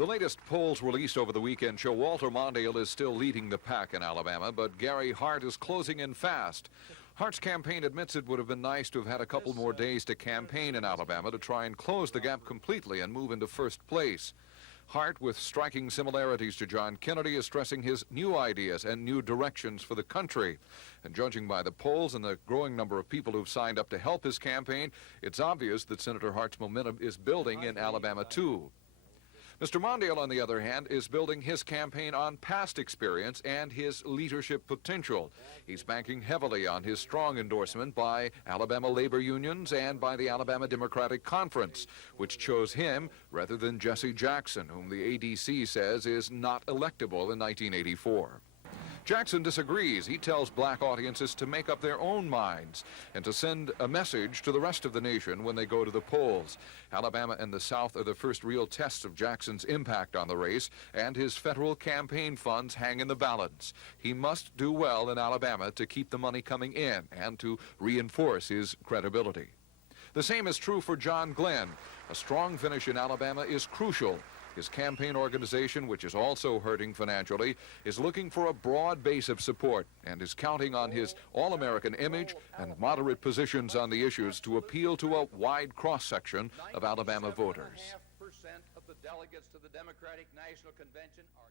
The latest polls released over the weekend show Walter Mondale is still leading the pack in Alabama, but Gary Hart is closing in fast. Hart's campaign admits it would have been nice to have had a couple more days to campaign in Alabama to try and close the gap completely and move into first place. Hart, with striking similarities to John Kennedy, is stressing his new ideas and new directions for the country. And judging by the polls and the growing number of people who've signed up to help his campaign, it's obvious that Senator Hart's momentum is building in Alabama, too. Mr. Mondale, on the other hand, is building his campaign on past experience and his leadership potential. He's banking heavily on his strong endorsement by Alabama labor unions and by the Alabama Democratic Conference, which chose him rather than Jesse Jackson, whom the ADC says is not electable in 1984. Jackson disagrees. He tells black audiences to make up their own minds and to send a message to the rest of the nation when they go to the polls. Alabama and the South are the first real tests of Jackson's impact on the race, and his federal campaign funds hang in the balance. He must do well in Alabama to keep the money coming in and to reinforce his credibility. The same is true for John Glenn. A strong finish in Alabama is crucial. His campaign organization, which is also hurting financially, is looking for a broad base of support and is counting on his all-American image and moderate positions on the issues to appeal to a wide cross-section of Alabama voters. 97.5% of the delegates to the Democratic National Convention are...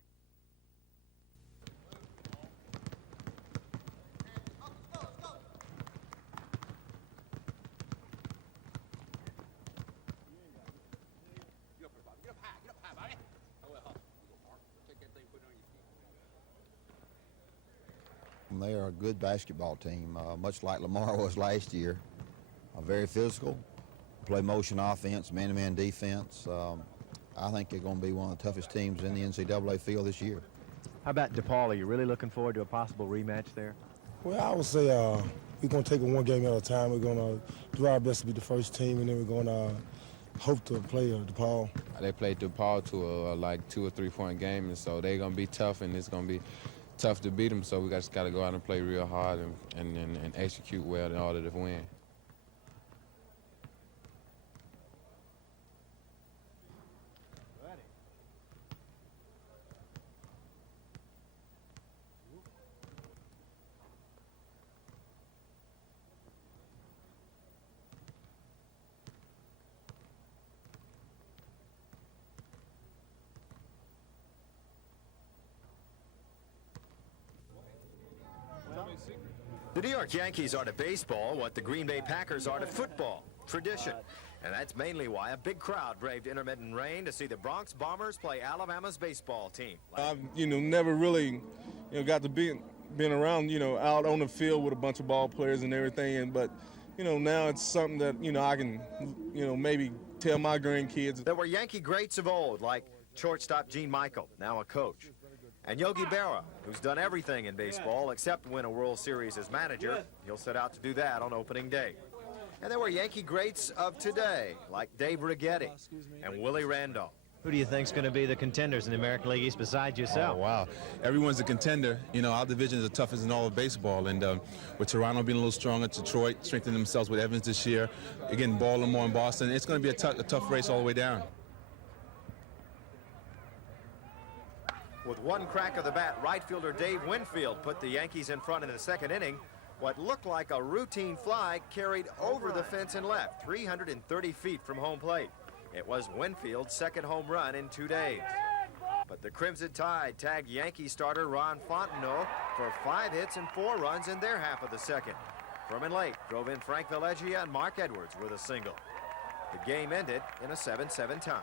They are a good basketball team, much like Lamar was last year. Very physical, play motion offense, man-to-man defense. I think they're going to be one of the toughest teams in the NCAA field this year. How about DePaul? Are you really looking forward to a possible rematch there? Well, I would say we're going to take it one game at a time. We're going to do our best to be the first team, and then we're going to hope to play DePaul. They played DePaul to a like 2 or 3 point game, and so they're going to be tough, and it's going to be tough to beat them, so we just got to go out and play real hard and execute well in order to win. The New York Yankees are to baseball what the Green Bay Packers are to football, tradition. And that's mainly why a big crowd braved intermittent rain to see the Bronx Bombers play Alabama's baseball team. I've, never really, got to being around, out on the field with a bunch of ball players and everything. But, now it's something that, I can, maybe tell my grandkids. There were Yankee greats of old, like shortstop Gene Michael, now a coach. And Yogi Berra, who's done everything in baseball except win a World Series as manager. He'll set out to do that on opening day. And there were Yankee greats of today, like Dave Righetti and Willie Randolph. Who do you think's going to be the contenders in the American League East besides yourself? Oh, wow. Everyone's a contender. Our division is the toughest in all of baseball. And with Toronto being a little stronger, Detroit strengthening themselves with Evans this year, again, Baltimore and Boston, it's going to be a tough race all the way down. With one crack of the bat, right fielder Dave Winfield put the Yankees in front in the second inning. What looked like a routine fly carried over the fence and left, 330 feet from home plate. It was Winfield's second home run in 2 days. But the Crimson Tide tagged Yankee starter Ron Fontenot for 5 hits and 4 runs in their half of the second. Furman Lake drove in Frank Villeggia and Mark Edwards with a single. The game ended in a 7-7 tie.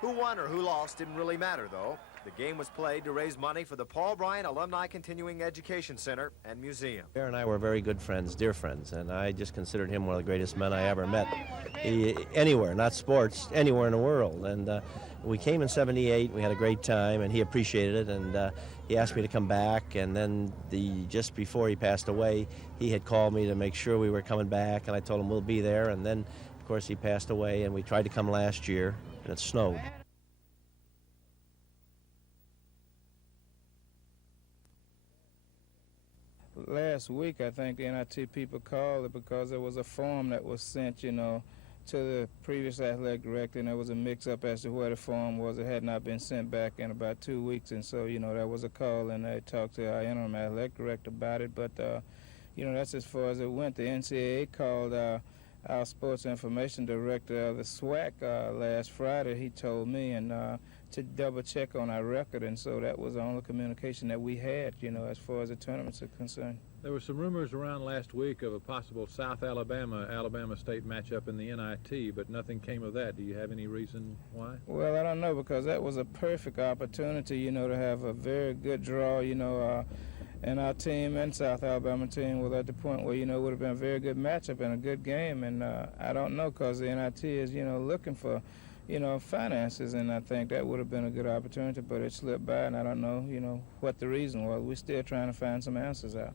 Who won or who lost didn't really matter, though. The game was played to raise money for the Paul Bryant Alumni Continuing Education Center and Museum. Bear and I were very good friends, dear friends, and I just considered him one of the greatest men I ever met. Anywhere, not sports, anywhere in the world. And we came in '78, we had a great time, and he appreciated it, and he asked me to come back, and then just before he passed away, he had called me to make sure we were coming back, and I told him we'll be there, and then, of course, he passed away, and we tried to come last year, and it snowed. Last week, I think the NIT people called it because there was a form that was sent, to the previous athletic director, and there was a mix-up as to where the form was. It had not been sent back in about 2 weeks, and so, you know, that was a call, and I talked to our interim athletic director about it, but, you know, that's as far as it went. The NCAA called our sports information director of the SWAC last Friday. He told me and to double check on our record, and so that was the only communication that we had, you know, as far as the tournaments are concerned. There were some rumors around last week of a possible South Alabama State matchup in the NIT, but nothing came of that. Do you have any reason why? Well, I don't know, because that was a perfect opportunity, you know, to have a very good draw, you know, and our team and South Alabama team was at the point where, you know, it would have been a very good matchup and a good game, and I don't know, because the NIT is, you know, looking for, you know, finances, and I think that would have been a good opportunity, but it slipped by, and I don't know, you know, what the reason was. We're still trying to find some answers out.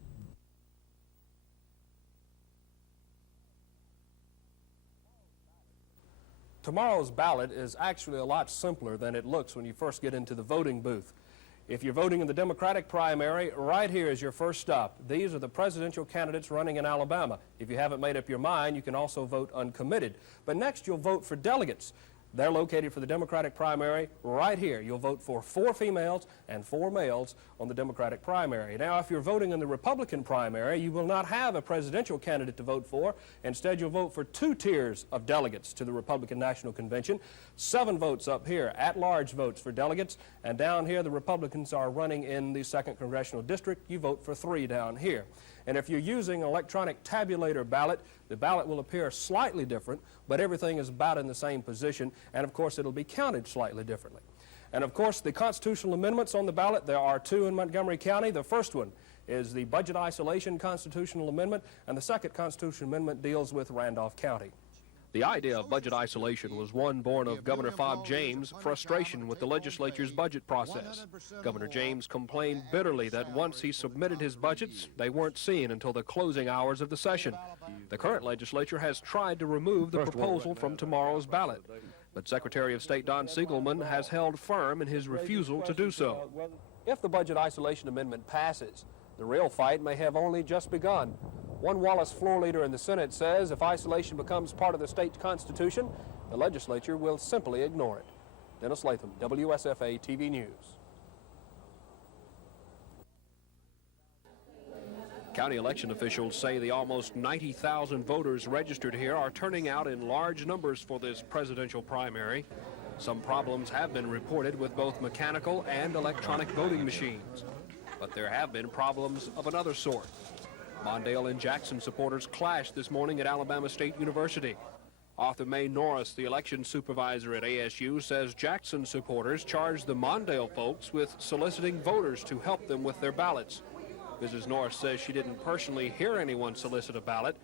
Tomorrow's ballot is actually a lot simpler than it looks when you first get into the voting booth. If you're voting in the Democratic primary, right here is your first stop. These are the presidential candidates running in Alabama. If you haven't made up your mind, you can also vote uncommitted. But next, you'll vote for delegates. They're located for the Democratic primary right here. You'll vote for 4 females and 4 males on the Democratic primary. Now, if you're voting in the Republican primary, you will not have a presidential candidate to vote for. Instead, you'll vote for 2 tiers of delegates to the Republican National Convention. 7 votes up here, at-large votes for delegates. And down here, the Republicans are running in the 2nd Congressional District. You vote for 3 down here. And if you're using an electronic tabulator ballot, the ballot will appear slightly different, but everything is about in the same position, and of course it'll be counted slightly differently. And of course the constitutional amendments on the ballot, there are 2 in Montgomery County. The first one is the Budget Isolation Constitutional Amendment, and the second constitutional amendment deals with Randolph County. The idea of budget isolation was one born of Governor Fob James' frustration with the legislature's budget process. Governor James complained bitterly that once he submitted his budgets, they weren't seen until the closing hours of the session. The current legislature has tried to remove the proposal from tomorrow's ballot, but Secretary of State Don Siegelman has held firm in his refusal to do so. If the budget isolation amendment passes, the real fight may have only just begun. One Wallace floor leader in the Senate says if isolation becomes part of the state constitution, the legislature will simply ignore it. Dennis Latham, WSFA TV News. County election officials say the almost 90,000 voters registered here are turning out in large numbers for this presidential primary. Some problems have been reported with both mechanical and electronic voting machines, but there have been problems of another sort. Mondale and Jackson supporters clashed this morning at Alabama State University. Arthur May Norris, the election supervisor at ASU, says Jackson supporters charged the Mondale folks with soliciting voters to help them with their ballots. Mrs. Norris says she didn't personally hear anyone solicit a ballot,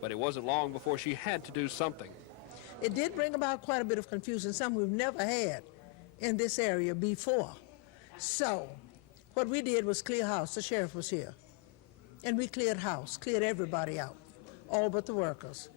but it wasn't long before she had to do something. It did bring about quite a bit of confusion, something we've never had in this area before. So what we did was clear house. The sheriff was here. And we cleared house, cleared everybody out, all but the workers.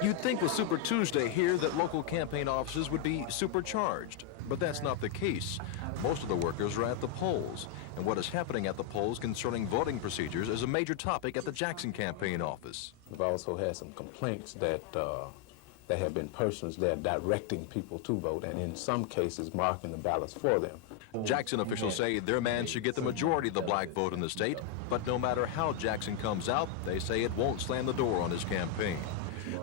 You'd think with Super Tuesday here that local campaign offices would be supercharged, but that's not the case. Most of the workers are at the polls, and what is happening at the polls concerning voting procedures is a major topic at the Jackson campaign office. We've also had some complaints that there have been persons there directing people to vote, and in some cases marking the ballots for them. Jackson officials say their man should get the majority of the black vote in the state, but no matter how Jackson comes out, they say it won't slam the door on his campaign.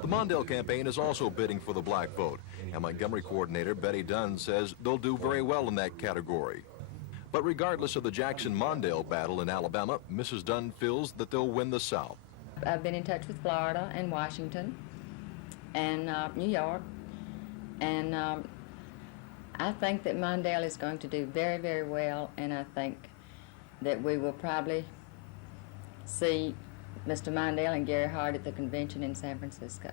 The Mondale campaign is also bidding for the black vote, and Montgomery coordinator Betty Dunn says they'll do very well in that category. But regardless of the Jackson-Mondale battle in Alabama, Mrs. Dunn feels that they'll win the South. I've been in touch with Florida and Washington and New York, and I think that Mondale is going to do very, very well, and I think that we will probably see Mr. Mondale and Gary Hart at the convention in San Francisco.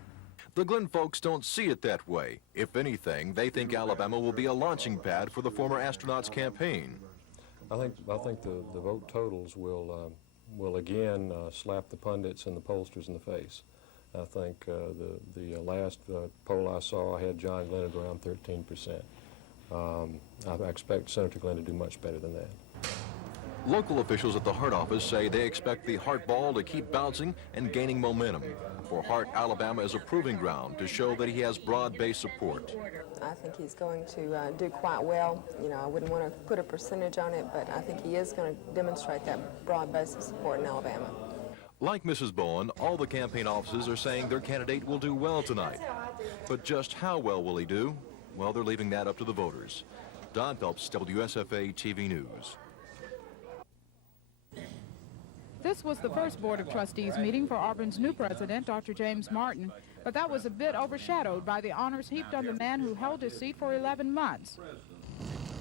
The Glen folks don't see it that way. If anything, they think Alabama will be a launching pad for the former astronaut's campaign. I think the vote totals will again slap the pundits and the pollsters in the face. I think the last poll I saw had John Glenn at around 13%. I expect Senator Glenn to do much better than that. Local officials at the Hart office say they expect the Hart ball to keep bouncing and gaining momentum. For Hart, Alabama is a proving ground to show that he has broad-based support. I think he's going to do quite well. You know, I wouldn't want to put a percentage on it, but I think he is going to demonstrate that broad base of support in Alabama. Like Mrs. Bowen, all the campaign offices are saying their candidate will do well tonight. But just how well will he do? Well, they're leaving that up to the voters. Don Phelps, WSFA TV News. This was the first Board of Trustees meeting for Auburn's new president, Dr. James Martin, but that was a bit overshadowed by the honors heaped on the man who held his seat for 11 months.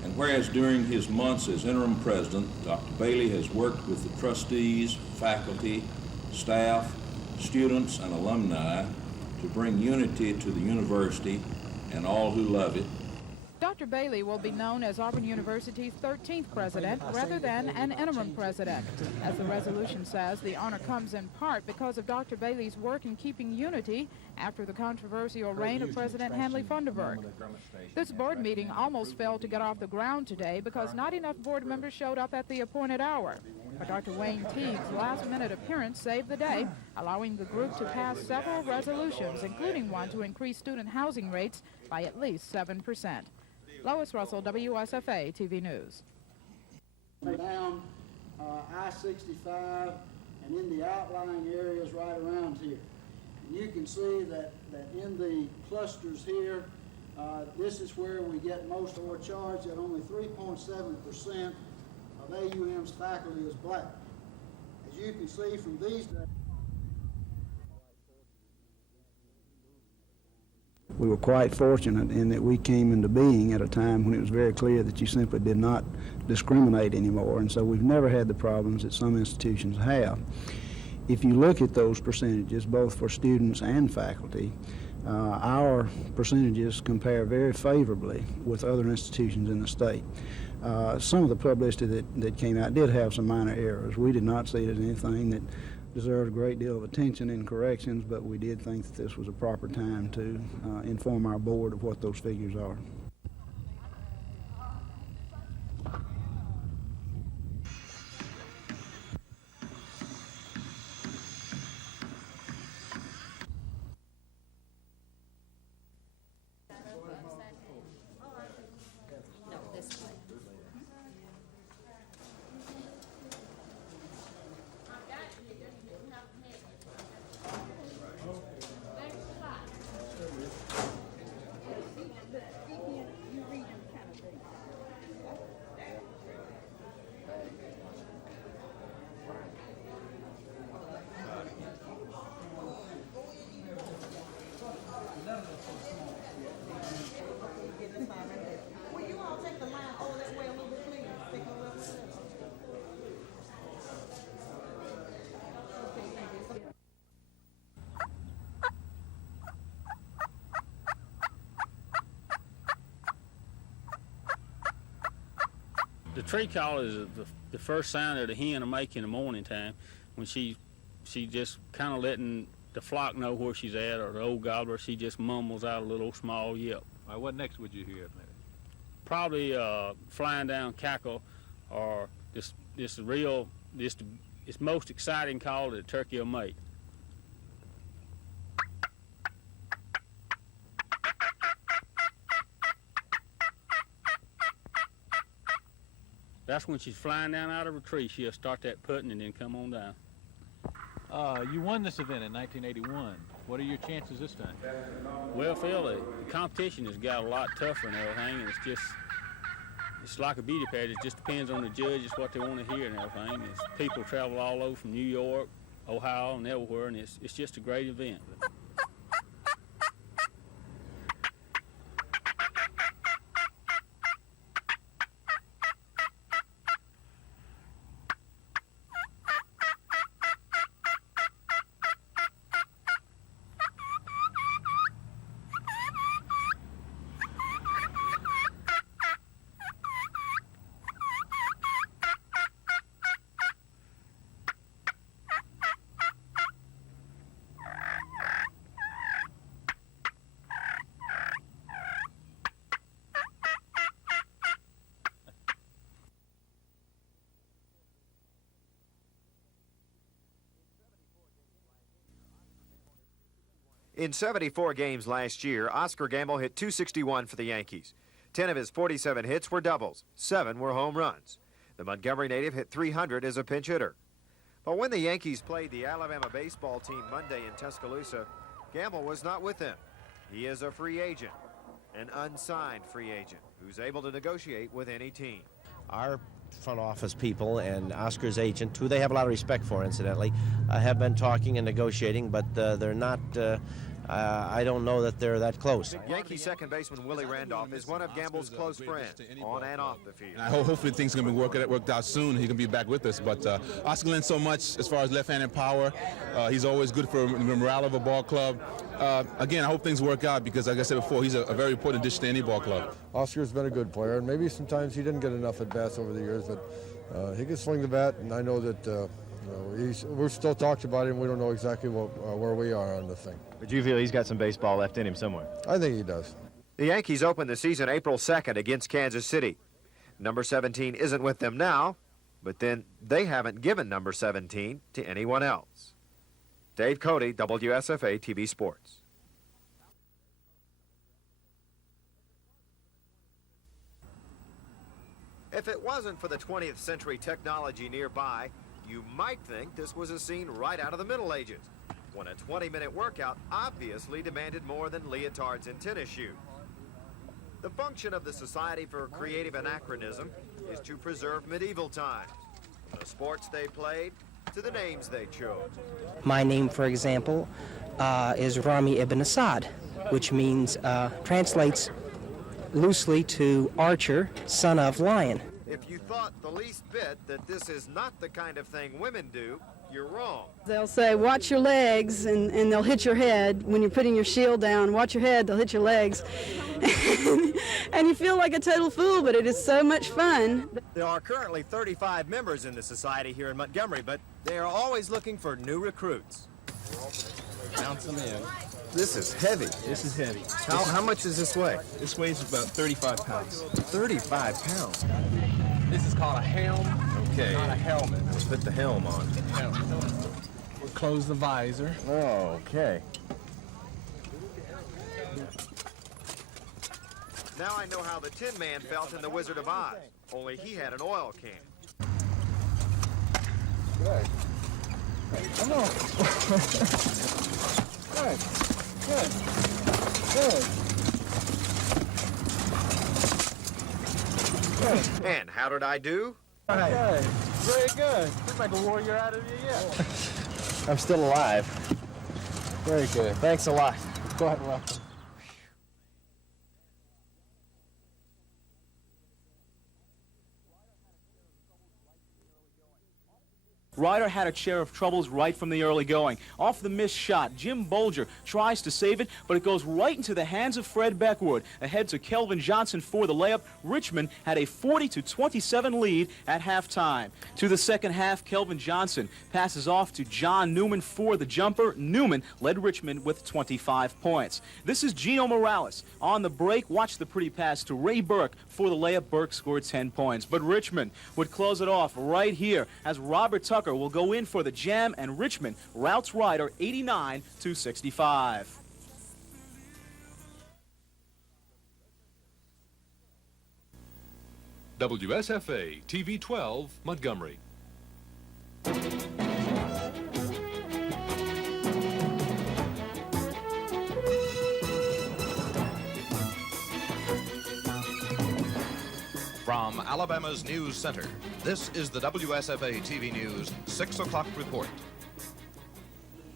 And whereas during his months as interim president, Dr. Bailey has worked with the trustees, faculty, staff, students, and alumni to bring unity to the university and all who love it. Dr. Bailey will be known as Auburn University's 13th president rather than an interim president. As the resolution says, the honor comes in part because of Dr. Bailey's work in keeping unity after the controversial reign of President Hanley Funderburg. This board meeting almost failed to get off the ground today because not enough board members showed up at the appointed hour. But Dr. Wayne Teague's last-minute appearance saved the day, allowing the group to pass several resolutions, including one to increase student housing rates by at least 7%. Lois Russell, WSFA TV News. Down I-65 and in the outlying areas right around here. And you can see that in the clusters here, this is where we get most of our charge, that only 3.7% of AUM's faculty is black. As you can see from these data, we were quite fortunate in that we came into being at a time when it was very clear that you simply did not discriminate anymore, and so we've never had the problems that some institutions have. If you look at those percentages, both for students and faculty, our percentages compare very favorably with other institutions in the state. Some of the publicity that came out did have some minor errors. We did not see it as anything that deserved a great deal of attention and corrections, but we did think that this was a proper time to inform our board of what those figures are. The tree call is the first sound that a hen will make in the morning time when she just kind of letting the flock know where she's at, or the old gobbler, she just mumbles out a little small yelp. All right, what next would you hear? Probably flying down cackle, or this most exciting call that a turkey will make. That's when she's flying down out of a tree. She'll start that putting and then come on down. You won this event in 1981. What are your chances this time? Well, Phil, the competition has got a lot tougher and everything, and it's like a beauty pageant. It just depends on the judges what they want to hear and everything. People travel all over from New York, Ohio, and everywhere, and it's just a great event. In 74 games last year, Oscar Gamble hit .261 for the Yankees. 10 of his 47 hits were doubles, 7 were home runs. The Montgomery native hit .300 as a pinch hitter. But when the Yankees played the Alabama baseball team Monday in Tuscaloosa, Gamble was not with them. He is a free agent, an unsigned free agent, who's able to negotiate with any team. Our front office people and Oscar's agent, who they have a lot of respect for, incidentally, have been talking and negotiating, but they're not, I don't know that they're that close. Yankee second baseman Willie Randolph is one of Gamble's close friends, on and off the field. And hopefully things are going to be worked out soon. He can be back with us. But Oscar lends so much as far as left-handed power. He's always good for the morale of a ball club. Again, I hope things work out because, like I said before, he's a very important addition to any ball club. Oscar's been a good player, and maybe sometimes he didn't get enough at-bats over the years, but he can swing the bat, and I know that we're still talking about him. We don't know exactly where we are on the thing. But you feel he's got some baseball left in him somewhere? I think he does. The Yankees open the season April 2nd against Kansas City. Number 17 isn't with them now, but then they haven't given number 17 to anyone else. Dave Cody, WSFA TV Sports. If it wasn't for the 20th century technology nearby, you might think this was a scene right out of the Middle Ages, when a 20-minute workout obviously demanded more than leotards and tennis shoes. The function of the Society for Creative Anachronism is to preserve medieval times, from the sports they played to the names they chose. My name, for example, is Rami ibn Asad, which means, translates loosely to archer, son of lion. If you thought the least bit that this is not the kind of thing women do, you're wrong. They'll say, watch your legs, and they'll hit your head. When you're putting your shield down, watch your head, they'll hit your legs. And you feel like a total fool, but it is so much fun. There are currently 35 members in the society here in Montgomery, but they are always looking for new recruits. Bounce them in. This is heavy. This is heavy. How much does this weigh? This weighs about 35 pounds. 35 pounds. This is called a helm. Okay. Not a helmet. Let's put the helm on. We'll close the visor. Oh, okay. Now I know how the Tin Man felt in The Wizard of Oz, only he had an oil can. Good. Come on. Good. Good. Good. Good. And how did I do? Good. Very good. Looks like a warrior out of you yet. I'm still alive. Very good. Thanks a lot. Go ahead and welcome. Ryder had a share of troubles right from the early going. Off the missed shot, Jim Bolger tries to save it, but it goes right into the hands of Fred Beckwood. Ahead to Kelvin Johnson for the layup. Richmond had a 40-27 lead at halftime. To the second half, Kelvin Johnson passes off to John Newman for the jumper. Newman led Richmond with 25 points. This is Gino Morales. On the break, watch the pretty pass to Ray Burke for the layup. Burke scored 10 points. But Richmond would close it off right here as Robert Tucker will go in for the jam, and Richmond routs Ryder 89-65. WSFA TV 12, Montgomery. From Alabama's News Center, this is the WSFA TV News 6 o'clock report.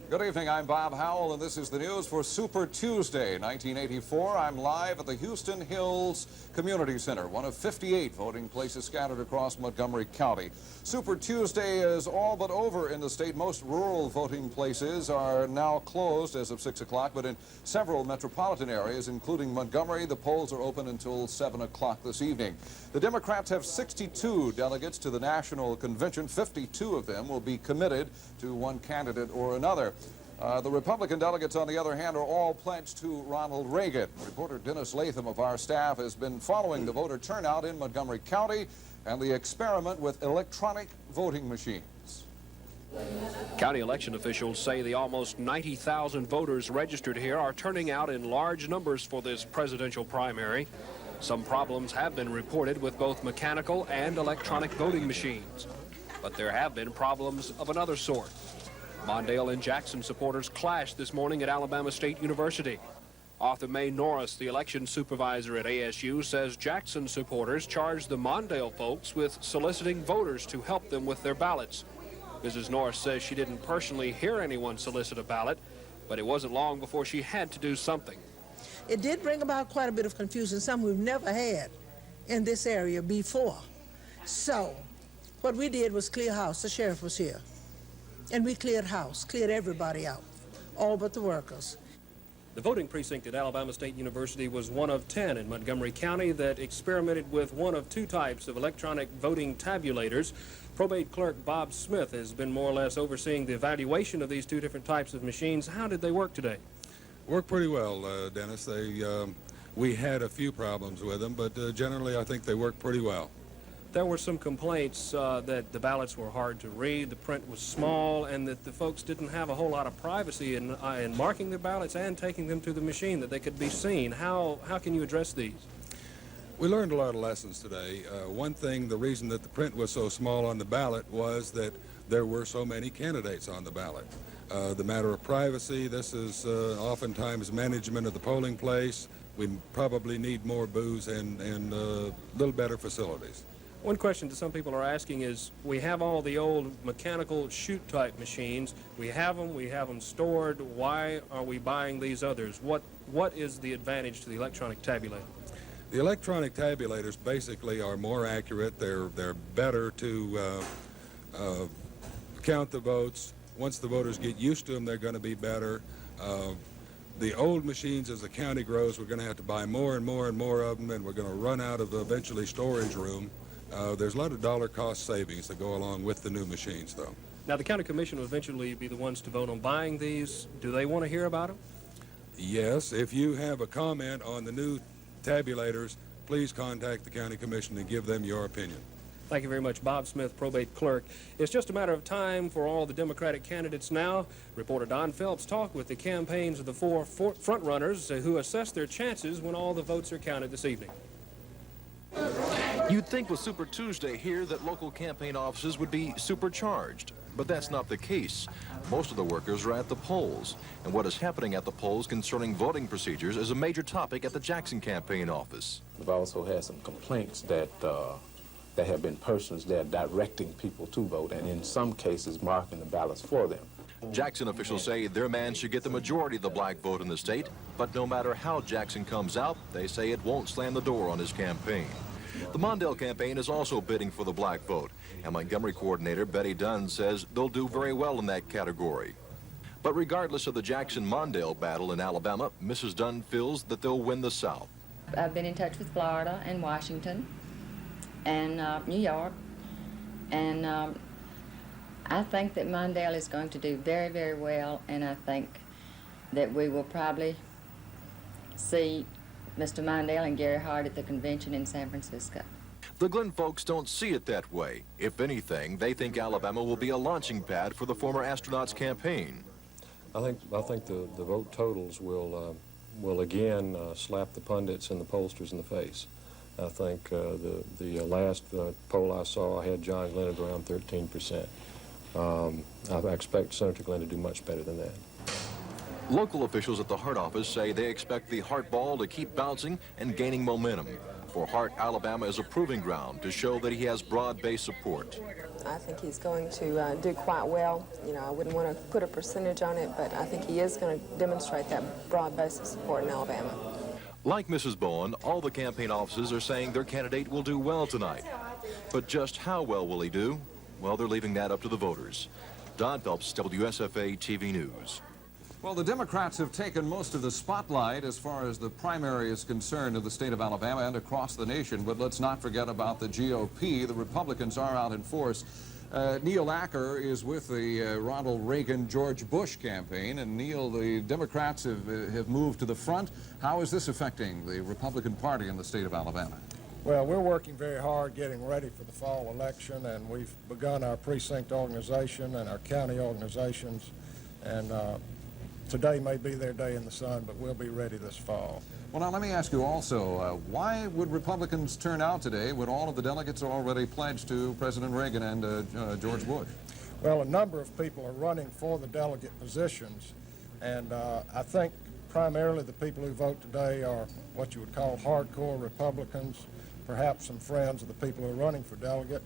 Good evening, I'm Bob Howell, and this is the news for Super Tuesday, 1984. I'm live at the Houston Hills Community Center, one of 58 voting places scattered across Montgomery County. Super Tuesday is all but over in the state. Most rural voting places are now closed as of 6 o'clock, but in several metropolitan areas, including Montgomery, the polls are open until 7 o'clock this evening. The Democrats have 62 delegates to the National Convention. 52 of them will be committed to one candidate or another. The Republican delegates, on the other hand, are all pledged to Ronald Reagan. Reporter Dennis Latham of our staff has been following the voter turnout in Montgomery County and the experiment with electronic voting machines. County election officials say the almost 90,000 voters registered here are turning out in large numbers for this presidential primary. Some problems have been reported with both mechanical and electronic voting machines. But there have been problems of another sort. Mondale and Jackson supporters clashed this morning at Alabama State University. Arthur May Norris, the election supervisor at ASU, says Jackson supporters charged the Mondale folks with soliciting voters to help them with their ballots. Mrs. Norris says she didn't personally hear anyone solicit a ballot, but it wasn't long before she had to do something. It did bring about quite a bit of confusion, some we've never had in this area before. So what we did was clear house. The sheriff was here. And we cleared house, cleared everybody out, all but the workers. The voting precinct at Alabama State University was one of 10 in Montgomery County that experimented with one of two types of electronic voting tabulators. Probate clerk Bob Smith has been more or less overseeing the evaluation of these two different types of machines. How did they work today? Worked pretty well, Dennis. We had a few problems with them, but generally I think they worked pretty well. There were some complaints that the ballots were hard to read, the print was small, and that the folks didn't have a whole lot of privacy in marking their ballots and taking them to the machine, that they could be seen. How can you address these? We learned a lot of lessons today. One thing, the reason that the print was so small on the ballot was that there were so many candidates on the ballot. The matter of privacy, this is oftentimes management of the polling place. We probably need more booths and a little better facilities. One question that some people are asking is, we have all the old mechanical chute type machines. We have them stored. Why are we buying these others? What is the advantage to the electronic tabulator? The electronic tabulators basically are more accurate. They're better to count the votes. Once the voters get used to them, they're going to be better. The old machines, as the county grows, we're going to have to buy more and more and more of them, and we're going to run out of eventually storage room. There's a lot of dollar cost savings that go along with the new machines, though. Now, the county commission will eventually be the ones to vote on buying these. Do they want to hear about them? Yes. If you have a comment on the new tabulators, please contact the county commission and give them your opinion. Thank you very much, Bob Smith, probate clerk. It's just a matter of time for all the Democratic candidates now. Reporter Don Phelps talked with the campaigns of the four front-runners who assess their chances when all the votes are counted this evening. You'd think with Super Tuesday here that local campaign offices would be supercharged, but that's not the case. Most of the workers are at the polls, and what is happening at the polls concerning voting procedures is a major topic at the Jackson campaign office. We've also had some complaints that there have been persons there directing people to vote, and in some cases marking the ballots for them. Jackson officials say their man should get the majority of the black vote in the state, but no matter how Jackson comes out, they say it won't slam the door on his campaign. The Mondale campaign is also bidding for the black vote, and Montgomery coordinator Betty Dunn says they'll do very well in that category. But regardless of the Jackson-Mondale battle in Alabama, Mrs. Dunn feels that they'll win the South. I've been in touch with Florida and Washington and New York, and I think that Mondale is going to do very, very well, and I think that we will probably see Mr. Mondale and Gary Hart at the convention in San Francisco. The Glen folks don't see it that way. If anything, they think Alabama will be a launching pad for the former astronaut's campaign. I think the vote totals will again slap the pundits and the pollsters in the face. I think the last poll I saw had John Glenn at around 13%. I expect Senator Glenn to do much better than that. Local officials at the Hart office say they expect the Hart ball to keep bouncing and gaining momentum. For Hart, Alabama is a proving ground to show that he has broad-based support. I think he's going to do quite well. You know, I wouldn't want to put a percentage on it, but I think he is going to demonstrate that broad base of support in Alabama. Like Mrs. Bowen, all the campaign offices are saying their candidate will do well tonight. But just how well will he do? Well, they're leaving that up to the voters. Don Phelps, WSFA TV News. Well, the Democrats have taken most of the spotlight as far as the primary is concerned in the state of Alabama and across the nation. But let's not forget about the GOP. The Republicans are out in force. Neil Acker is with the Ronald Reagan, George Bush campaign. And Neil, the Democrats have moved to the front. How is this affecting the Republican Party in the state of Alabama? Well, we're working very hard getting ready for the fall election, and we've begun our precinct organization and our county organizations, and today may be their day in the sun, but we'll be ready this fall. Well, now let me ask you also, why would Republicans turn out today when all of the delegates are already pledged to President Reagan and George Bush? Well, a number of people are running for the delegate positions, and I think primarily the people who vote today are what you would call hardcore Republicans, perhaps some friends of the people who are running for delegate,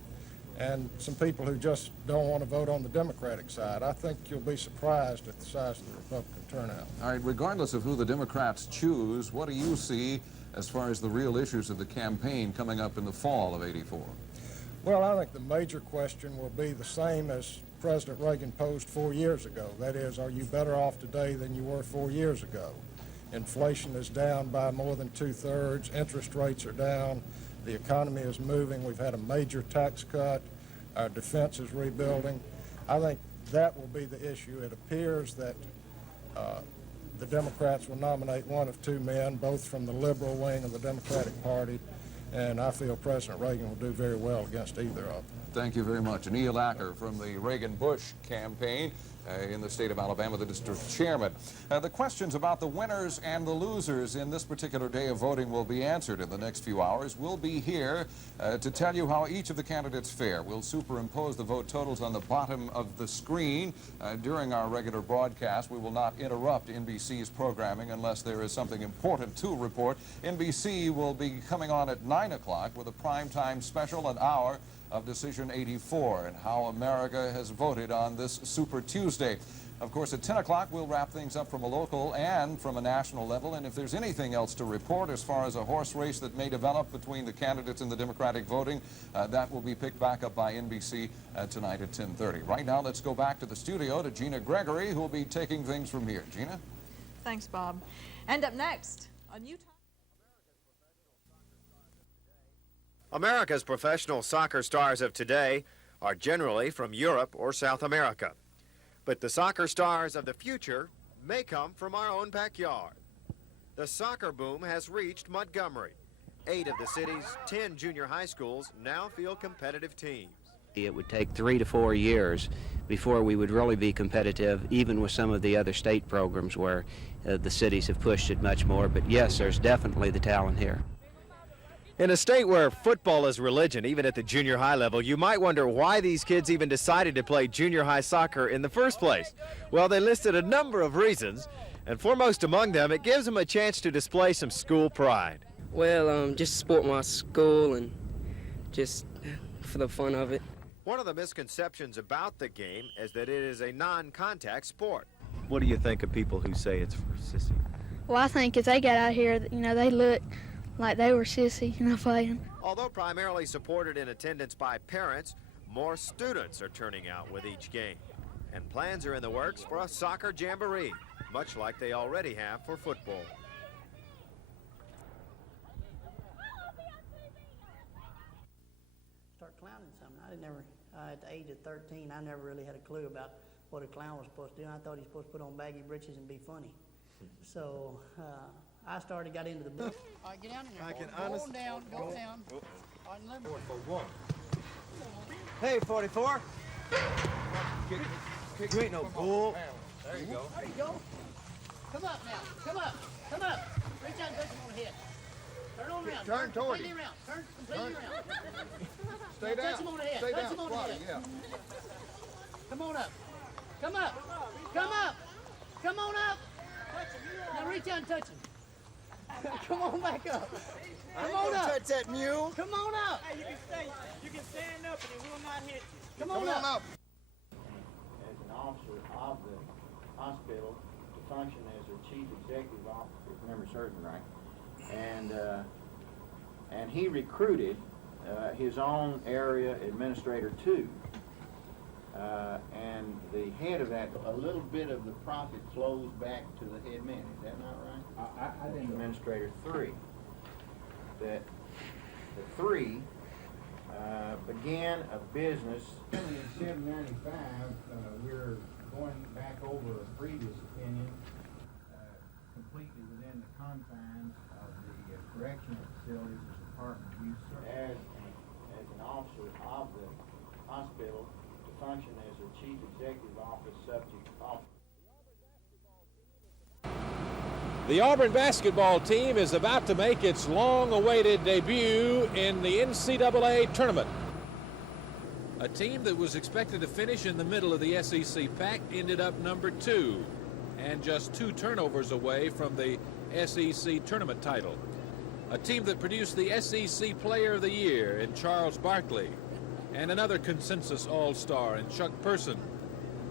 and some people who just don't want to vote on the Democratic side. I think you'll be surprised at the size of the Republican turnout. All right, regardless of who the Democrats choose, what do you see as far as the real issues of the campaign coming up in the fall of '84? Well, I think the major question will be the same as President Reagan posed 4 years ago. That is, are you better off today than you were 4 years ago? Inflation is down by more than 2/3. Interest rates are down. The economy is moving. We've had a major tax cut. Our defense is rebuilding. I think that will be the issue. It appears that the Democrats will nominate one of two men, both from the liberal wing of the Democratic Party, and I feel President Reagan will do very well against either of them. Thank you very much. Neil Acker from the Reagan-Bush campaign in the state of Alabama, the district chairman. The questions about the winners and the losers in this particular day of voting will be answered in the next few hours. We'll be here to tell you how each of the candidates fare. We'll superimpose the vote totals on the bottom of the screen during our regular broadcast. We will not interrupt NBC's programming unless there is something important to report. NBC will be coming on at 9 o'clock with a primetime special, an hour of Decision 84 and how America has voted on this Super Tuesday. Of course, at 10 o'clock, we'll wrap things up from a local and from a national level, and if there's anything else to report as far as a horse race that may develop between the candidates in the Democratic voting, that will be picked back up by NBC tonight at 10:30. Right now, let's go back to the studio to Gina Gregory, who will be taking things from here. Gina? Thanks, Bob. And up next, a new time. America's professional soccer stars of today are generally from Europe or South America. But the soccer stars of the future may come from our own backyard. The soccer boom has reached Montgomery. 8 of the city's 10 junior high schools now field competitive teams. It would take 3 to 4 years before we would really be competitive, even with some of the other state programs where the cities have pushed it much more. But yes, there's definitely the talent here. In a state where football is religion, even at the junior high level, you might wonder why these kids even decided to play junior high soccer in the first place. Well, they listed a number of reasons, and foremost among them, it gives them a chance to display some school pride. Well, just support my school and just for the fun of it. One of the misconceptions about the game is that it is a non-contact sport. What do you think of people who say it's for sissy? Well, I think if they got out here, they look like they were sissy, playing. Although primarily supported in attendance by parents, more students are turning out with each game. And plans are in the works for a soccer jamboree, much like they already have for football. Start clowning something. At the age of 13, I never really had a clue about what a clown was supposed to do. I thought he was supposed to put on baggy britches and be funny. So, I got into the book. All right, get down in there. Go down. All right, let me. For one. Hey, 44. You ain't no bull. There you go. There you go. Come up now. Come up. Reach out and touch him on the head. Turn on around. Turn toward him. Turn completely around. Stay down. Touch him on the head. Stay touch down. him on the head. Yeah. Come on up. Come up. Come on up. Now reach out and touch him. Come on back up. Come on up. Touch that mule. Come on up. Hey, you can stand up and it will not hit you. Come on up. As an officer of the hospital, to function as their chief executive officer, if memory serves me right. And he recruited his own area administrator too. And the head of that, a little bit of the profit flows back to the head man. Is that not right? I think Administrator 3. That the 3 began a business. In 795, we're going back over a previous opinion, completely within the confines of the correctional facilities as Department of duties as an officer of the hospital to function as the chief executive office subject officer. The Auburn basketball team is about to make its long-awaited debut in the NCAA tournament. A team that was expected to finish in the middle of the SEC pack ended up number 2 and just 2 turnovers away from the SEC tournament title. A team that produced the SEC Player of the Year in Charles Barkley and another consensus all-star in Chuck Person.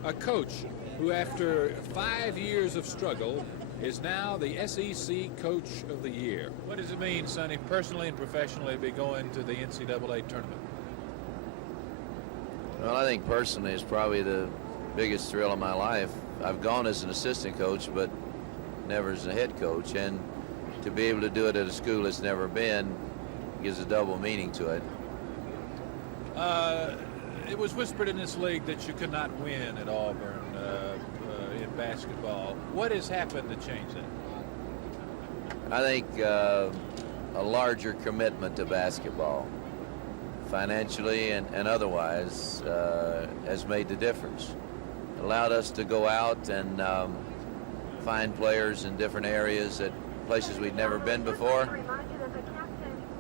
A coach who, after 5 years of struggle, is now the SEC Coach of the Year. What does it mean, Sonny, personally and professionally, to be going to the NCAA tournament? Well, I think personally it's probably the biggest thrill of my life. I've gone as an assistant coach, but never as a head coach. And to be able to do it at a school it's never been gives a double meaning to it. It was whispered in this league that you could not win at Auburn in basketball. What has happened to change that? I think a larger commitment to basketball, financially and otherwise, has made the difference. It allowed us to go out and find players in different areas at places we'd never been before.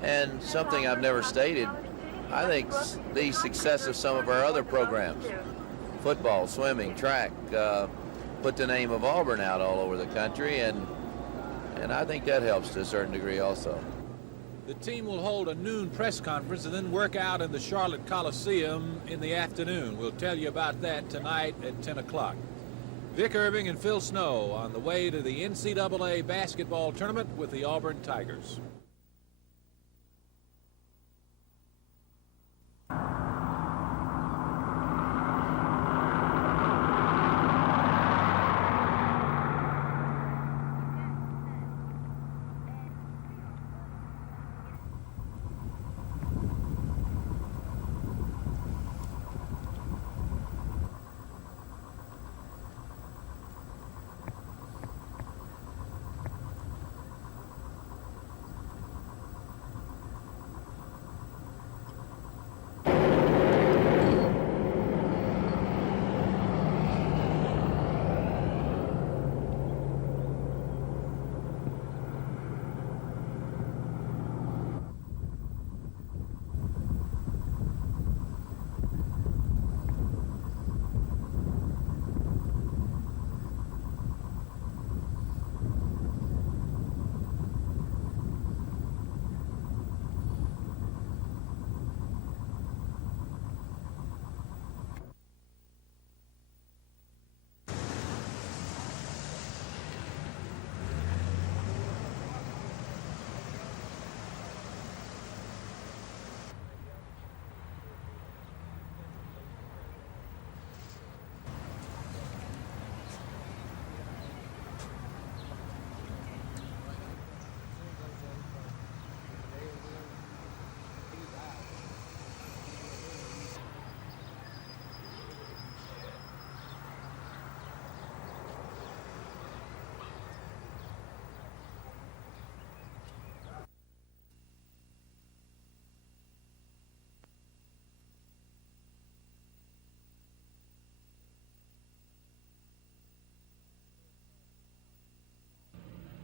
And something I've never stated, I think the success of some of our other programs, football, swimming, track, put the name of Auburn out all over the country, and I think that helps to a certain degree also. The team will hold a noon press conference and then work out in the Charlotte Coliseum in the afternoon. We'll tell you about that tonight at 10 o'clock. Vic Irving and Phil Snow on the way to the NCAA basketball tournament with the Auburn Tigers.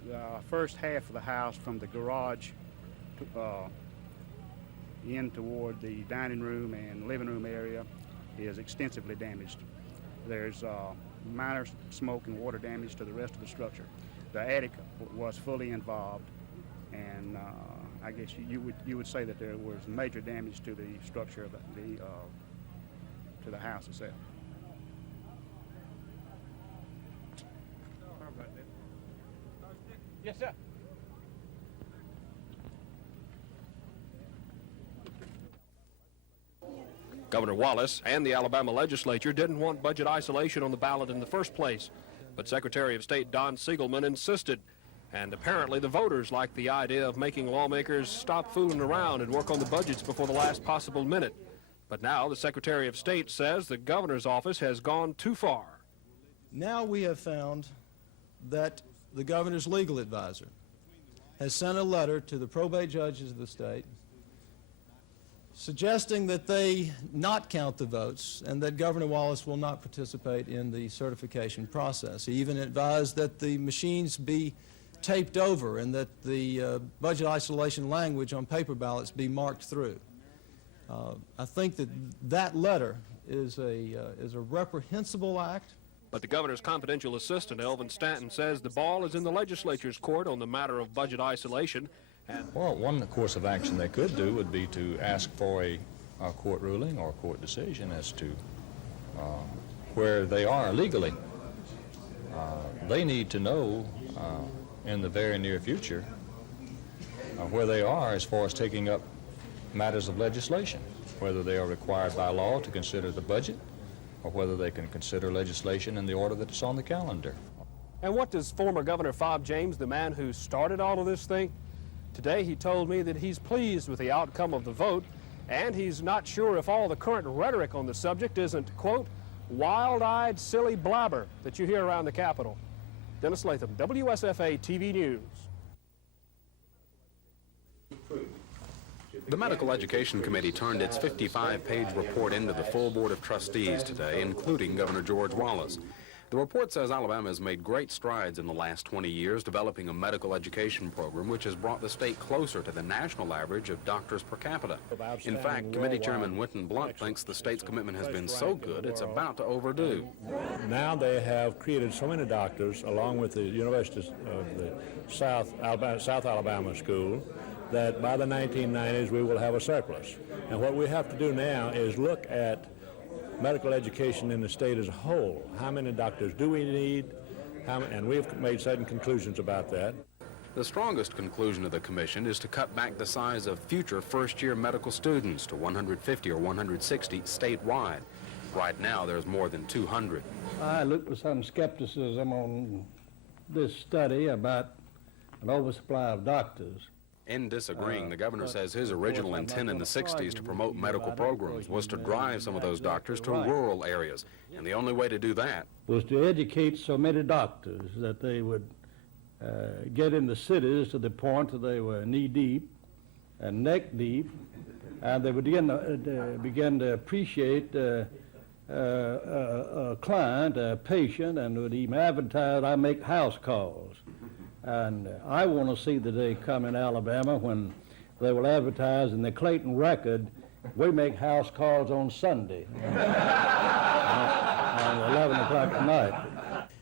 The first half of the house from the garage in toward the dining room and living room area is extensively damaged. There's minor smoke and water damage to the rest of the structure. The attic was fully involved, and I guess you would say that there was major damage to the structure of to the house itself. Yes, sir. Governor Wallace and the Alabama legislature didn't want budget isolation on the ballot in the first place, but Secretary of State Don Siegelman insisted. And apparently the voters liked the idea of making lawmakers stop fooling around and work on the budgets before the last possible minute. But now the Secretary of State says the governor's office has gone too far. Now we have found that the governor's legal advisor has sent a letter to the probate judges of the state suggesting that they not count the votes and that Governor Wallace will not participate in the certification process. He even advised that the machines be taped over and that the budget isolation language on paper ballots be marked through. I think that that letter is a reprehensible act. But the governor's confidential assistant, Elvin Stanton, says the ball is in the legislature's court on the matter of budget isolation. Well, one course of action they could do would be to ask for a court ruling or a court decision as to where they are legally. They need to know in the very near future where they are as far as taking up matters of legislation, whether they are required by law to consider the budget or whether they can consider legislation in the order that it's on the calendar. And what does former Governor Fob James, the man who started all of this, think? Today he told me that he's pleased with the outcome of the vote, and he's not sure if all the current rhetoric on the subject isn't, quote, wild-eyed, silly blabber that you hear around the Capitol. Dennis Latham, WSFA TV News. The Medical Education Committee turned its 55-page report into the full Board of Trustees today, including Governor George Wallace. The report says Alabama has made great strides in the last 20 years developing a medical education program which has brought the state closer to the national average of doctors per capita. In fact, Committee Chairman Wynton Blunt thinks the state's commitment has been so good it's about to overdue. Now they have created so many doctors, along with the University of the South Alabama School, that by the 1990s we will have a surplus. And what we have to do now is look at medical education in the state as a whole. How many doctors do we need? And we've made certain conclusions about that. The strongest conclusion of the commission is to cut back the size of future first-year medical students to 150 or 160 statewide. Right now, there's more than 200. I looked with some skepticism on this study about an oversupply of doctors. In disagreeing, the governor says his original intent in the 60s to promote medical programs was to drive some of those doctors to rural areas. And the only way to do that was to educate so many doctors that they would get in the cities to the point that they were knee-deep and neck-deep, and they would begin to appreciate a client, a patient, and would even advertise, I make house calls. And I want to see the day come in Alabama when they will advertise in the Clayton Record, we make house calls on Sunday at 11 o'clock at night.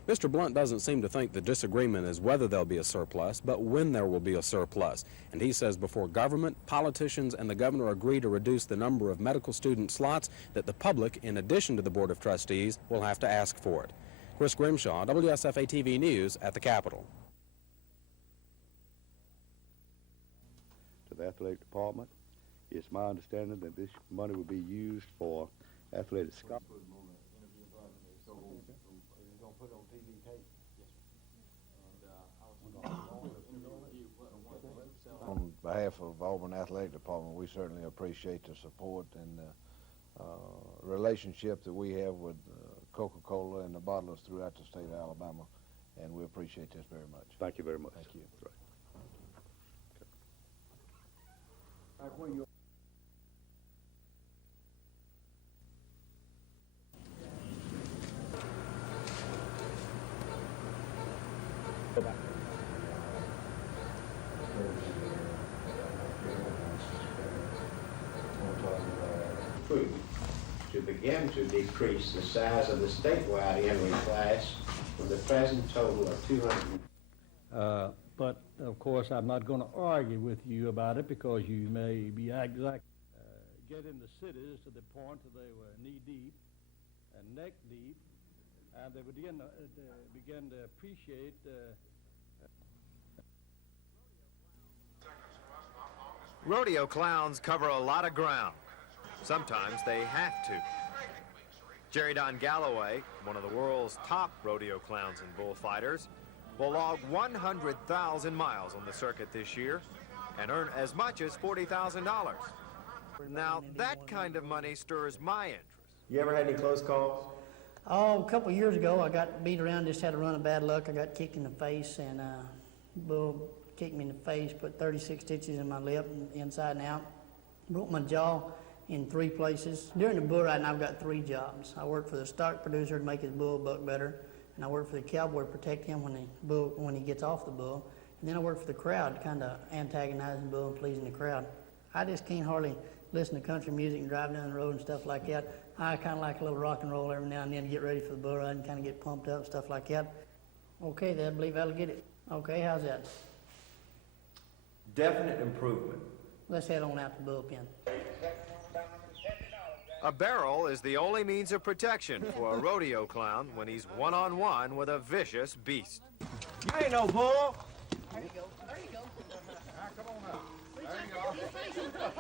Mr. Blunt doesn't seem to think the disagreement is whether there'll be a surplus, but when there will be a surplus. And he says before government, politicians, and the governor agree to reduce the number of medical student slots, that the public, in addition to the Board of Trustees, will have to ask for it. Chris Grimshaw, WSFA TV News at the Capitol. The athletic department. It's my understanding that this money will be used for athletic scholarships. On behalf of Auburn Athletic Department, we certainly appreciate the support and the relationship that we have with Coca-Cola and the bottlers throughout the state of Alabama, and we appreciate this very much. Thank you very much. Thank you. Right. To begin to decrease the size of the statewide entry class from the present total of 200. But of course, I'm not going to argue with you about it because you may be exact. Get in the cities to the point that they were knee-deep and neck-deep, and they would begin to appreciate Rodeo clowns cover a lot of ground. Sometimes they have to. Jerry Don Galloway, one of the world's top rodeo clowns and bullfighters, will log 100,000 miles on the circuit this year and earn as much as $40,000. Now, that kind of money stirs my interest. You ever had any close calls? Oh, a couple years ago, I got beat around, just had a run of bad luck. I got kicked in the face, and bull kicked me in the face, put 36 stitches in my lip, inside and out, broke my jaw, in 3 places. During the bull riding, I've got 3 jobs. I work for the stock producer to make his bull buck better, and I work for the cowboy to protect him when he gets off the bull, and then I work for the crowd, kind of antagonizing the bull and pleasing the crowd. I just can't hardly listen to country music and drive down the road and stuff like that. I kind of like a little rock and roll every now and then to get ready for the bull ride and kind of get pumped up and stuff like that. Okay, then I believe that'll get it. Okay, how's that? Definite improvement. Let's head on out the bullpen. A barrel is the only means of protection for a rodeo clown when he's one-on-one with a vicious beast. You ain't no bull. There you go. There you go. Come on out. There you go.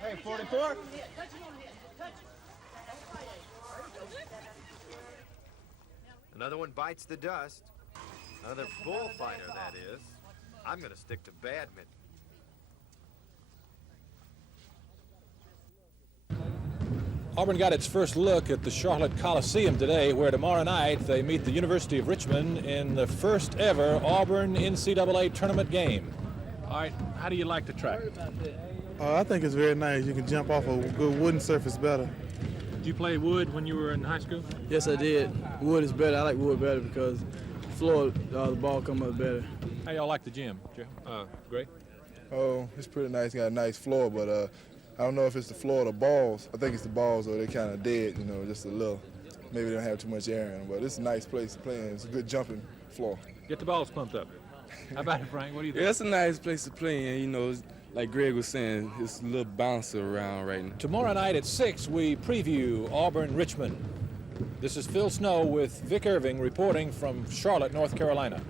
Hey, 44? Another one bites the dust. Another bullfighter, that is. I'm going to stick to badminton. Auburn got its first look at the Charlotte Coliseum today, where tomorrow night they meet the University of Richmond in the first ever Auburn NCAA tournament game. All right, how do you like the track? I think it's very nice. You can jump off a good wooden surface better. Did you play wood when you were in high school? Yes, I did. Wood is better. I like wood better because floor, the ball come up better. How y'all like the gym, Gray? Oh, it's pretty nice. Got a nice floor, but I don't know if it's the floor or the balls. I think it's the balls, or they're kind of dead, you know, just a little. Maybe they don't have too much air in them, but it's a nice place to play in. It's a good jumping floor. Get the balls pumped up. How about it, Frank? What do you think? Yeah, it's a nice place to play in. You know, like Greg was saying, it's a little bouncer around right now. Tomorrow night at 6, we preview Auburn-Richmond. This is Phil Snow with Vic Irving reporting from Charlotte, North Carolina.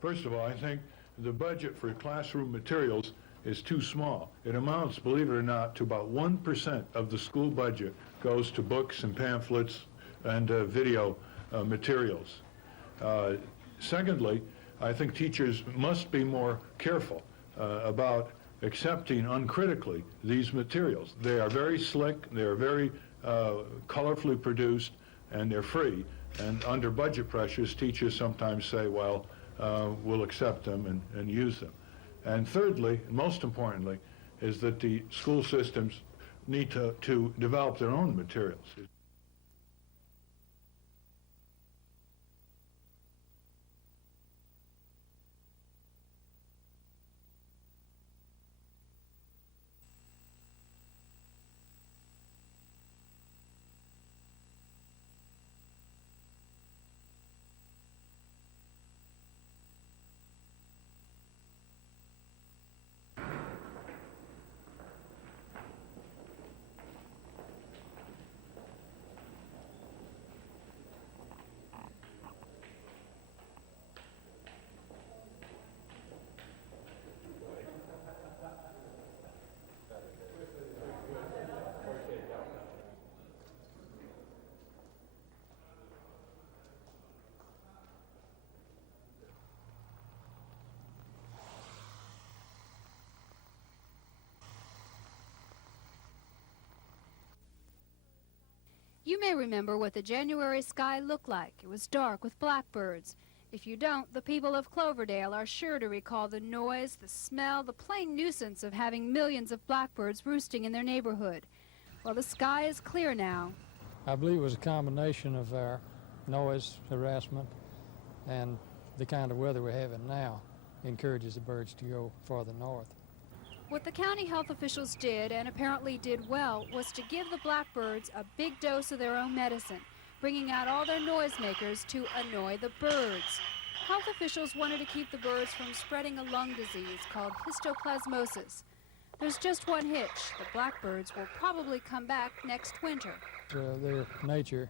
First of all, I think the budget for classroom materials is too small. It amounts, believe it or not, to about 1% of the school budget goes to books and pamphlets and video materials. Secondly, I think teachers must be more careful about accepting uncritically these materials. They are very slick, they are very colorfully produced, and they're free. And under budget pressures, teachers sometimes say, well, we'll accept them and use them. And thirdly, and most importantly, is that the school systems need to develop their own materials. You may remember what the January sky looked like. It was dark with blackbirds. If you don't, the people of Cloverdale are sure to recall the noise, the smell, the plain nuisance of having millions of blackbirds roosting in their neighborhood. Well, the sky is clear now. I believe it was a combination of our noise, harassment, and the kind of weather we're having now encourages the birds to go farther north. What the county health officials did, and apparently did well, was to give the blackbirds a big dose of their own medicine, bringing out all their noisemakers to annoy the birds. Health officials wanted to keep the birds from spreading a lung disease called histoplasmosis. There's just one hitch. The blackbirds will probably come back next winter. Their nature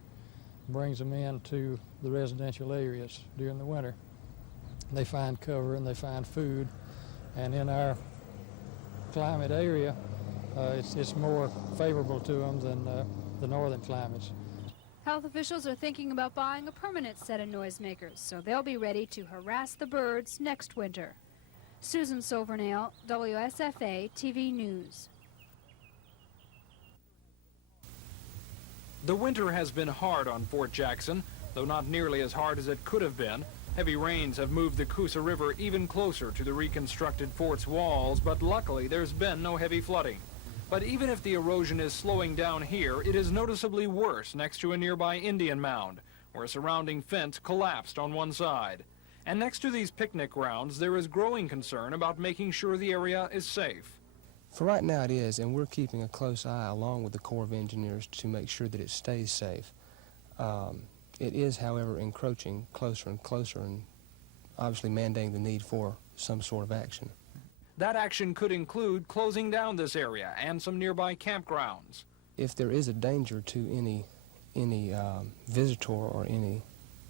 brings them into the residential areas during the winter. They find cover and they find food, and in our climate area, it's more favorable to them than the northern climates. Health officials are thinking about buying a permanent set of noisemakers, so they'll be ready to harass the birds next winter. Susan Silvernail, WSFA TV News. The winter has been hard on Fort Jackson, though not nearly as hard as it could have been. Heavy rains have moved the Coosa River even closer to the reconstructed fort's walls, but luckily there's been no heavy flooding. But even if the erosion is slowing down here, it is noticeably worse next to a nearby Indian mound, where a surrounding fence collapsed on one side. And next to these picnic grounds, there is growing concern about making sure the area is safe. For right now it is, and we're keeping a close eye along with the Corps of Engineers to make sure that it stays safe. It is, however, encroaching closer and closer and obviously mandating the need for some sort of action. That action could include closing down this area and some nearby campgrounds. If there is a danger to any visitor or any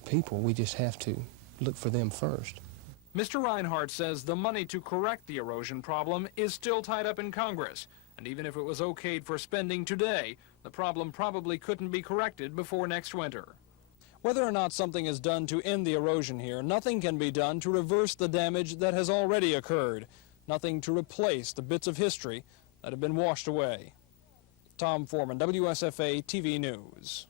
people, we just have to look for them first. Mr. Reinhardt says the money to correct the erosion problem is still tied up in Congress, and even if it was okayed for spending today, the problem probably couldn't be corrected before next winter. Whether or not something is done to end the erosion here, nothing can be done to reverse the damage that has already occurred. Nothing to replace the bits of history that have been washed away. Tom Foreman, WSFA TV News.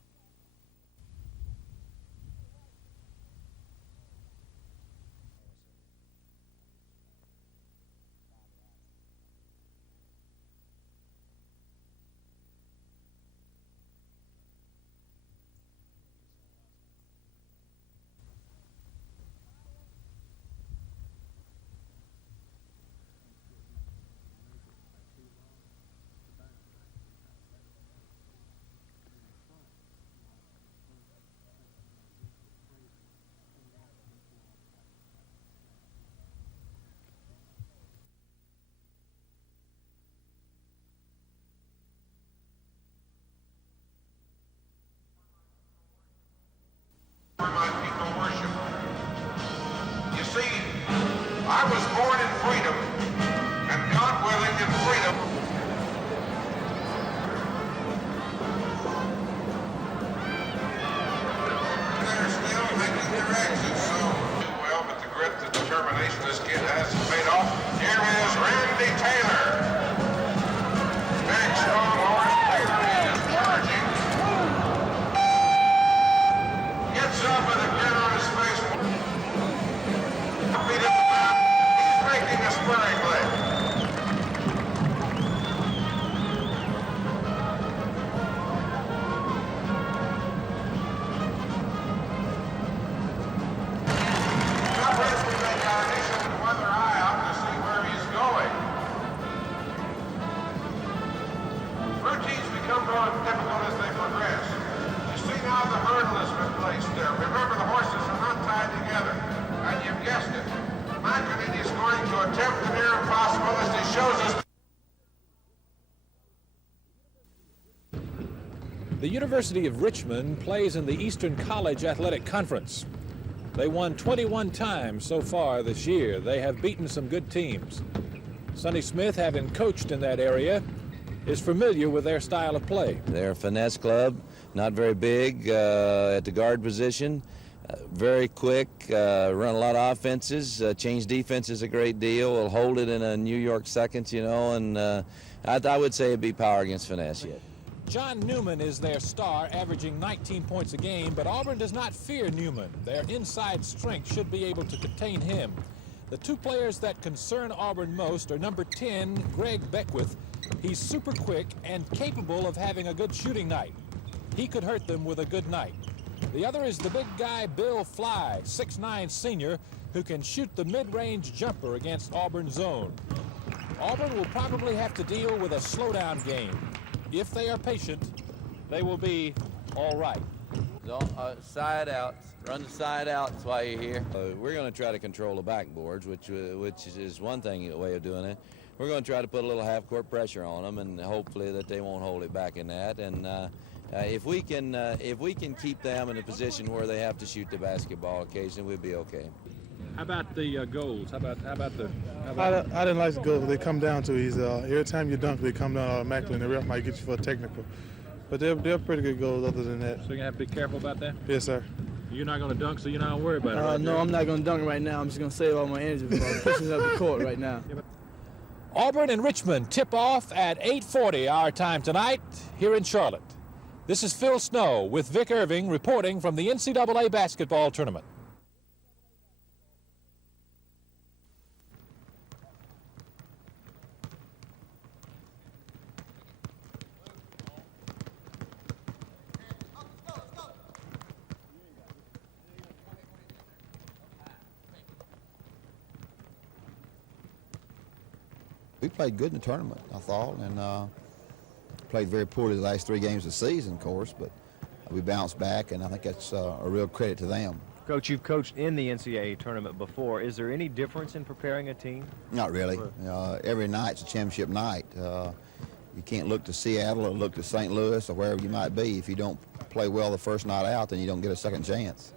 My people worship. You see, I was born in freedom, and God willing in freedom. They're still making their exit soon. Well, but the grit, the determination this kid has paid off. Here is Randy Taylor. Big, strong Lawrence Taylor is charging. Gets up with a grin on his face. Beat him back. He's making a spurring leg. Now first we make our initial weather eye out to see where he's going. Routines become more difficult as they progress. You see now the hurdle has been placed there. Remember, the horses are not tied together. And you've guessed it. McEnany is going to attempt the near impossible as he shows us. The University of Richmond plays in the Eastern College Athletic Conference. They won 21 times so far this year. They have beaten some good teams. Sonny Smith, having coached in that area, is familiar with their style of play. They're a finesse club, not very big at the guard position, very quick, run a lot of offenses, change defenses a great deal, will hold it in a New York seconds, you know, and I would say it'd be power against finesse yet. John Newman is their star, averaging 19 points a game, but Auburn does not fear Newman. Their inside strength should be able to contain him. The two players that concern Auburn most are number 10, Greg Beckwith. He's super quick and capable of having a good shooting night. He could hurt them with a good night. The other is the big guy, Bill Fly, 6'9" senior, who can shoot the mid-range jumper against Auburn's zone. Auburn will probably have to deal with a slowdown game. If they are patient, they will be all right. Side outs, run the side outs while you're here. We're going to try to control the backboards, which is one thing, a way of doing it. We're going to try to put a little half-court pressure on them, and hopefully that they won't hold it back in that. And if we can keep them in a position where they have to shoot the basketball occasionally, we'll be okay. How about the goals? How about I didn't like the goals. They come down to every time you dunk, they come down automatically, and the ref might get you for a technical. But they're pretty good goals other than that. So you're going to have to be careful about that? Yes, sir. You're not going to dunk, so you're not going to worry about it right No, there. I'm not going to dunk right now. I'm just going to save all my energy for pushing up the court right now. Auburn and Richmond tip off at 8:40 our time tonight here in Charlotte. This is Phil Snow with Vic Irving reporting from the NCAA basketball tournament. We played good in the tournament, I thought, and played very poorly the last 3 games of the season, of course, but we bounced back, and I think that's a real credit to them. Coach, you've coached in the NCAA tournament before. Is there any difference in preparing a team? Not really. Every night's a championship night. You can't look to Seattle or look to St. Louis or wherever you might be. If you don't play well the first night out, then you don't get a second chance.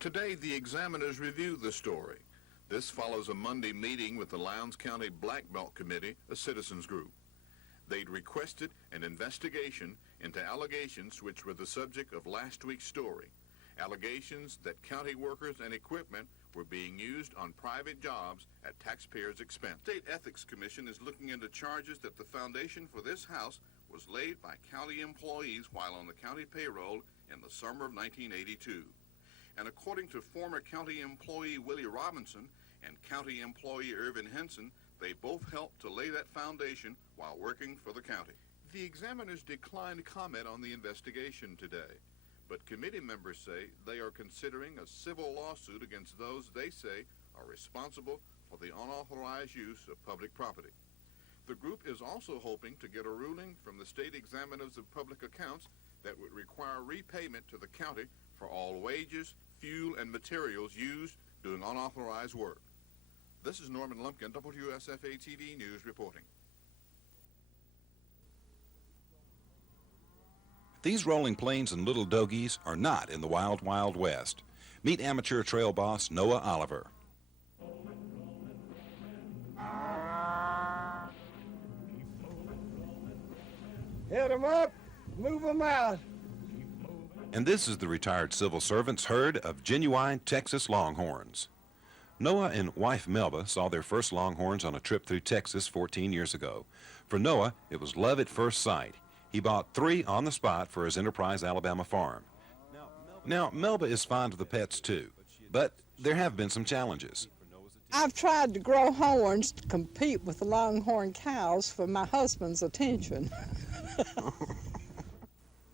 Today, the examiners review the story. This follows a Monday meeting with the Lowndes County Black Belt Committee, a citizens group. They'd requested an investigation into allegations which were the subject of last week's story. Allegations that county workers and equipment were being used on private jobs at taxpayers' expense. State Ethics Commission is looking into charges that the foundation for this house was laid by county employees while on the county payroll in the summer of 1982. And according to former county employee Willie Robinson and county employee Irvin Henson, they both helped to lay that foundation while working for the county. The examiners declined comment on the investigation today, but committee members say they are considering a civil lawsuit against those they say are responsible for the unauthorized use of public property. The group is also hoping to get a ruling from the state examiners of public accounts that would require repayment to the county for all wages, fuel, and materials used doing unauthorized work. This is Norman Lumpkin, WSFA TV News reporting. These rolling plains and little dogies are not in the wild, wild west. Meet amateur trail boss Noah Oliver. Hit 'em up, move 'em out. And this is the retired civil servant's herd of genuine Texas Longhorns. Noah and wife Melba saw their first Longhorns on a trip through Texas 14 years ago. For Noah, it was love at first sight. He bought 3 on the spot for his Enterprise, Alabama farm. Now, Melba is fond of the pets too, but there have been some challenges. I've tried to grow horns to compete with the Longhorn cows for my husband's attention.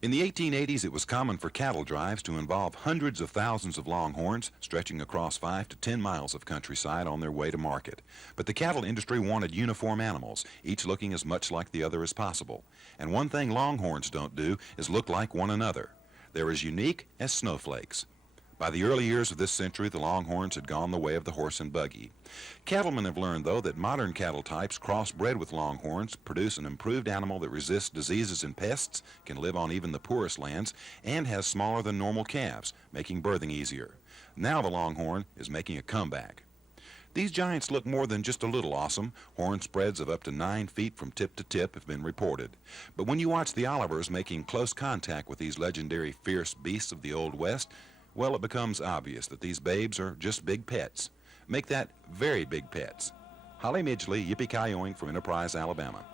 In the 1880s, it was common for cattle drives to involve hundreds of thousands of Longhorns stretching across 5 to 10 miles of countryside on their way to market. But the cattle industry wanted uniform animals, each looking as much like the other as possible. And one thing Longhorns don't do is look like one another. They're as unique as snowflakes. By the early years of this century, the Longhorns had gone the way of the horse and buggy. Cattlemen have learned, though, that modern cattle types crossbred with Longhorns produce an improved animal that resists diseases and pests, can live on even the poorest lands, and has smaller than normal calves, making birthing easier. Now the Longhorn is making a comeback. These giants look more than just a little awesome. Horn spreads of up to 9 feet from tip to tip have been reported. But when you watch the Olivers making close contact with these legendary fierce beasts of the Old West, well, it becomes obvious that these babes are just big pets. Make that very big pets. Holly Midgley, Yippee-Ki-Yoing from Enterprise, Alabama.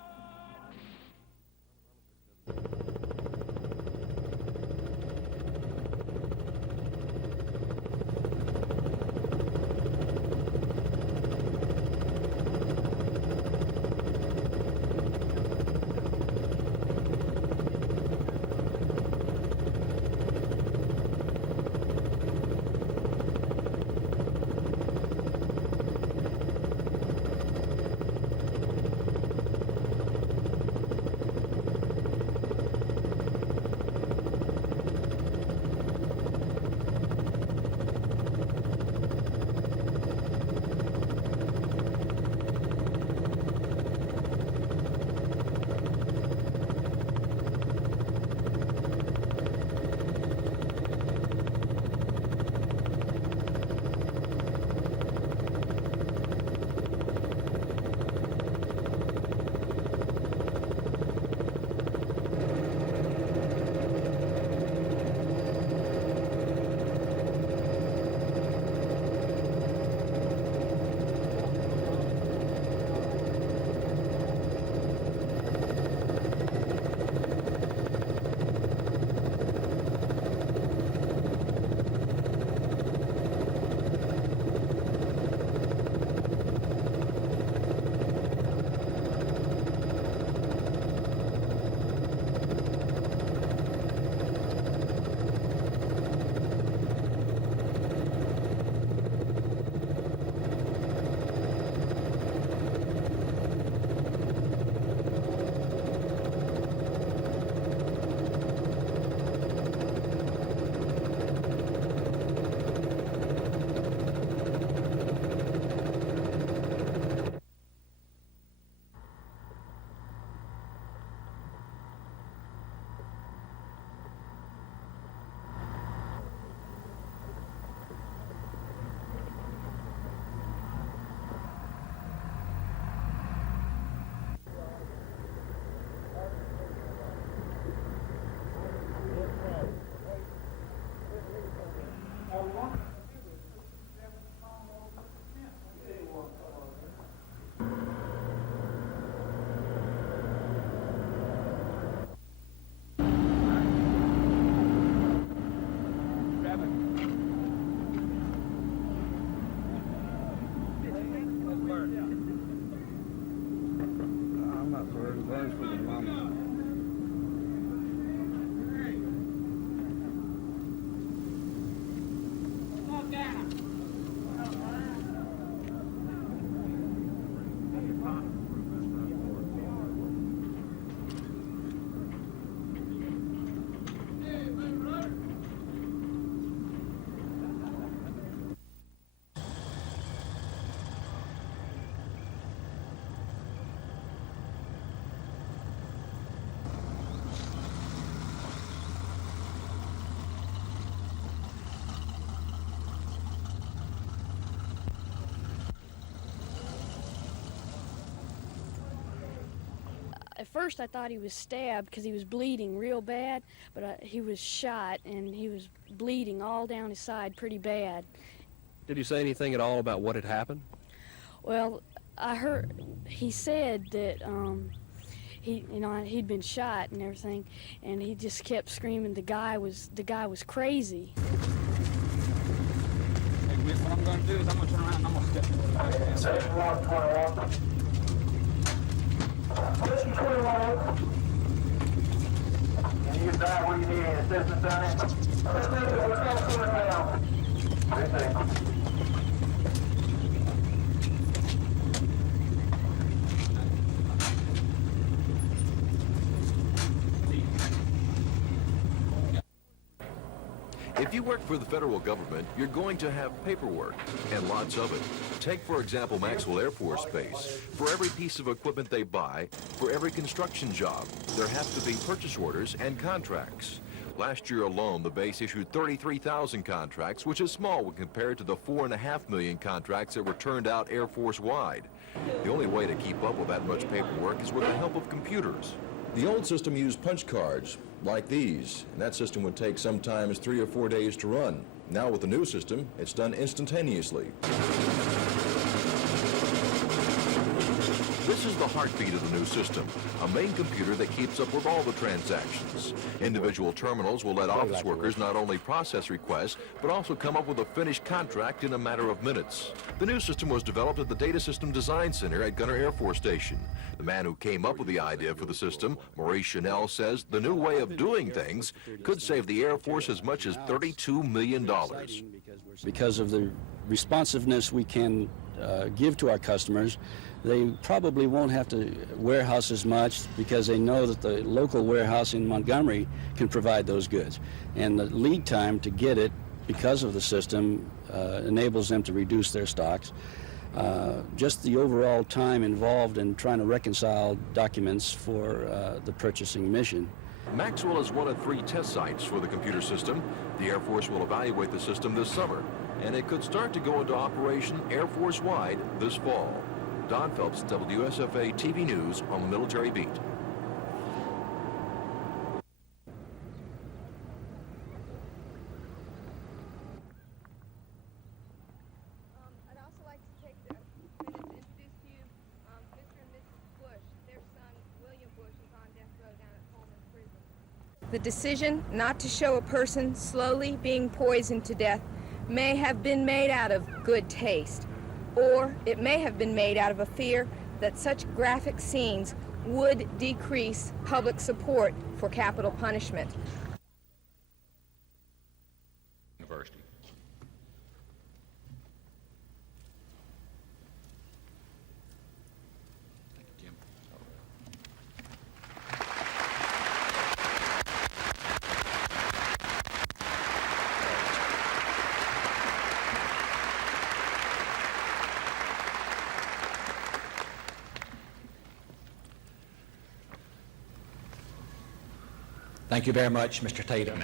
first I thought he was stabbed because he was bleeding real bad, but he was shot and he was bleeding all down his side pretty bad. Did he say anything at all about what had happened? Well, I heard he said that he'd been shot and everything, and he just kept screaming the guy was crazy. What I'm going to do is I'm going to turn around and I'm going to step forward. Can you get back where you need any assistance on it? Let's take it. Let's go further down. If you work for the federal government, you're going to have paperwork, and lots of it. Take, for example, Maxwell Air Force Base. For every piece of equipment they buy, for every construction job, there have to be purchase orders and contracts. Last year alone, the base issued 33,000 contracts, which is small when compared to the 4.5 million contracts that were turned out Air Force-wide. The only way to keep up with that much paperwork is with the help of computers. The old system used punch cards, like these, and that system would take sometimes 3 or 4 days to run. Now with the new system, it's done instantaneously. This is the heartbeat of the new system, a main computer that keeps up with all the transactions. Individual terminals will let office workers not only process requests, but also come up with a finished contract in a matter of minutes. The new system was developed at the Data System Design Center at Gunter Air Force Station. The man who came up with the idea for the system, Maurice Chanel, says the new way of doing things could save the Air Force as much as $32 million. Because of the responsiveness we can give to our customers, they probably won't have to warehouse as much because they know that the local warehouse in Montgomery can provide those goods. And the lead time to get it, because of the system, enables them to reduce their stocks. Just the overall time involved in trying to reconcile documents for the purchasing mission. Maxwell is one of 3 test sites for the computer system. The Air Force will evaluate the system this summer, and it could start to go into operation Air Force-wide this fall. Don Phelps, WSFA TV News on the Military Beat. I'd also like to take a minute to introduce to you Mr. and Mrs. Bush. Their son, William Bush, is on death row down at Coleman Prison. The decision not to show a person slowly being poisoned to death may have been made out of good taste, or it may have been made out of a fear that such graphic scenes would decrease public support for capital punishment. University. Thank you, Jim. Thank you very much, Mr. Tatum.